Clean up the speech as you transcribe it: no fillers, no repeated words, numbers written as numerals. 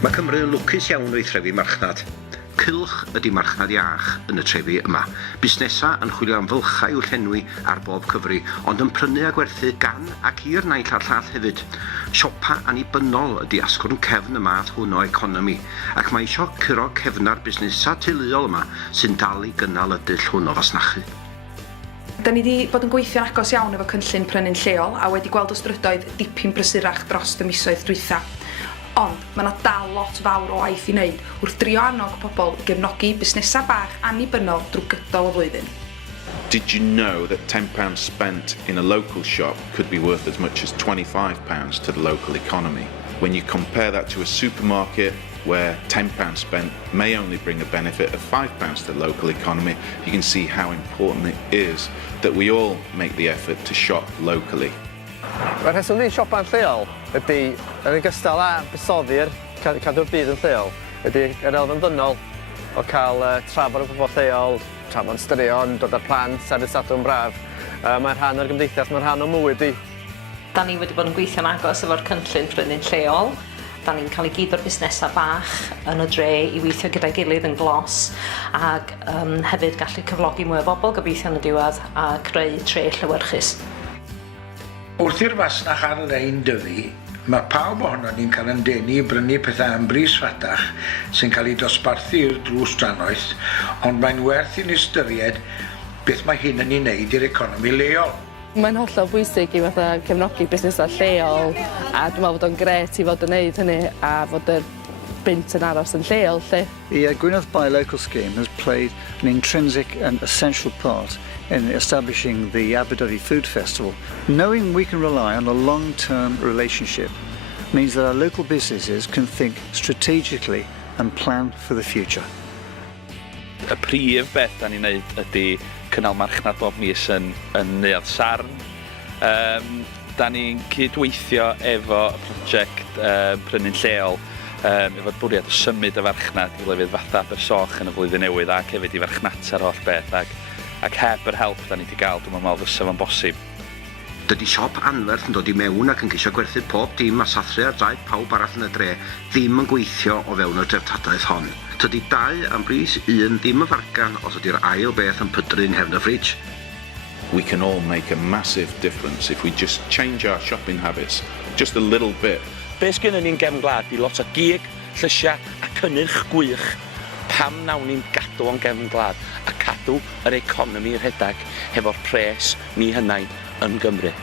Mae Cymru yn lwcus iawn o'i threfi marchnad. Cylch ydy marchnad iach yn y trefi yma. Busnesa yn chwilio am fylchau i'w llenwi ar bob cyfri, ond yn prynu a gwerthu gan ac i'r naill a'r llall hefyd. Siopa annibynnol ydy asgwrn cefn y math hwn o economi, ac mae isio curo cefna'r busnesa teuluol yma sy'n dal i gynnal y dull hwn o fasnachu. Da ni wedi bod yn gweithio'n agos iawn efo cynllun Prynu'n Lleol a wedi gweld ystrydoedd dipyn brysurach dros y misoedd dwytha. Ond mae yna dal lot fawr o waith i wneud wrth drio annog pobl i gefnogi busnesau bach annibynnol drwy gydol y flwyddyn. Did you know that £10 spent in a local shop could be worth as much as £25 to the local economy? When you compare that to a supermarket where £10 spent may only bring a benefit of £5 to the local economy, you can see how important it is that we all make the effort to shop locally. Mae'r rheswm ni siopa'n lleol ydy, yn ogystal â buddsoddi'r cadw'r byd yn lleol, ydy yr elfen ddynol o cael trafod o bobl lleol, trafod straeon, dod â'r plant ar y sadwrn braf. Mae'n rhan o'r gymdeithas, mae'n rhan o mywyd i. Da ni wedi bod yn gweithio'n agos efo'r cynllun Prynu'n Lleol. Da ni'n cael ei gyd o'r busnesau bach yn y dre i weithio gyda'i gilydd yn glos ac hefyd gallu cyflogi mwy o bobl gobeithio yn y diwedd a creu tre llewyrchus. Wrth i'r fasnach ar y lein dyfu, mae pawb ohono ni'n cael yn denu i brynu pethau am bris ffadach sy'n cael ei dosbarthu i'r drws drannoeth, ond mae'n werth i'n ystyried beth mae hyn yn ei wneud i'r economi leol. Mae'n hollol bwysig i fatha cefnogi busnesau lleol a dwi'n meddwl bod o'n gret i fod yn neud hynny a fod y bynt yn aros yn lleol lle. The Gwynedd Buy Local scheme has played an intrinsic and essential part in establishing the Aberdyfi Food Festival. Knowing we can rely on a long-term relationship means that our local businesses can think strategically and plan for the future. Y prif beth da ni'n neud ydy cynnal marchnad bob mis yn Neuadd Sarn. Da ni'n cydweithio efo y prosiect Prynu'n Lleol efo'r bwriad o symud y farchnad i lefydd fatha Abersoch yn y flwyddyn newydd ac hefyd i farchnata'r holl beth ac heb yr help da ni wedi gael dwi'n meddwl fysa fo'n bosib. Dydy siop anferth yn dod i mewn ac yn ceisio gwerthu pob dim a sathru ar draed pawb arall yn y dre ddim yn gweithio o fewn y dreftadaeth hon. Tydy 2 am bris 1 ddim yn fargan os ydy'r ail beth yn pydru yng nghefn y ffridge. We can all make a massive difference if we just change our shopping habits just a little bit. Be sgynnon ni'n gefn gwlad i lot o gig, llysia a cynnyrch gwych. Pam nawn ni'n gadw o'n gefn gwlad a cadw yr economi rhedag hefo'r pres ni hynna'n yn Gymru.